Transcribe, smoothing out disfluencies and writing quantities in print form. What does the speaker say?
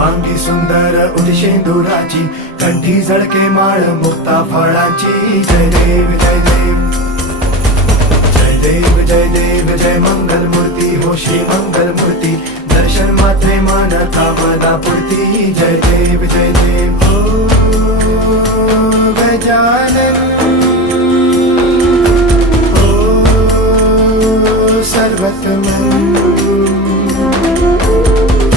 सर्वांगी सुंदर उदिशेंदुराची, कंठी झळके माळ मुक्ता फळाची. जय देव जय देव जय देव जय देव जय मंगल मूर्ती हो श्री मंगल मूर्ती. दर्शन मात्रे मन कामना पूर्ती. जय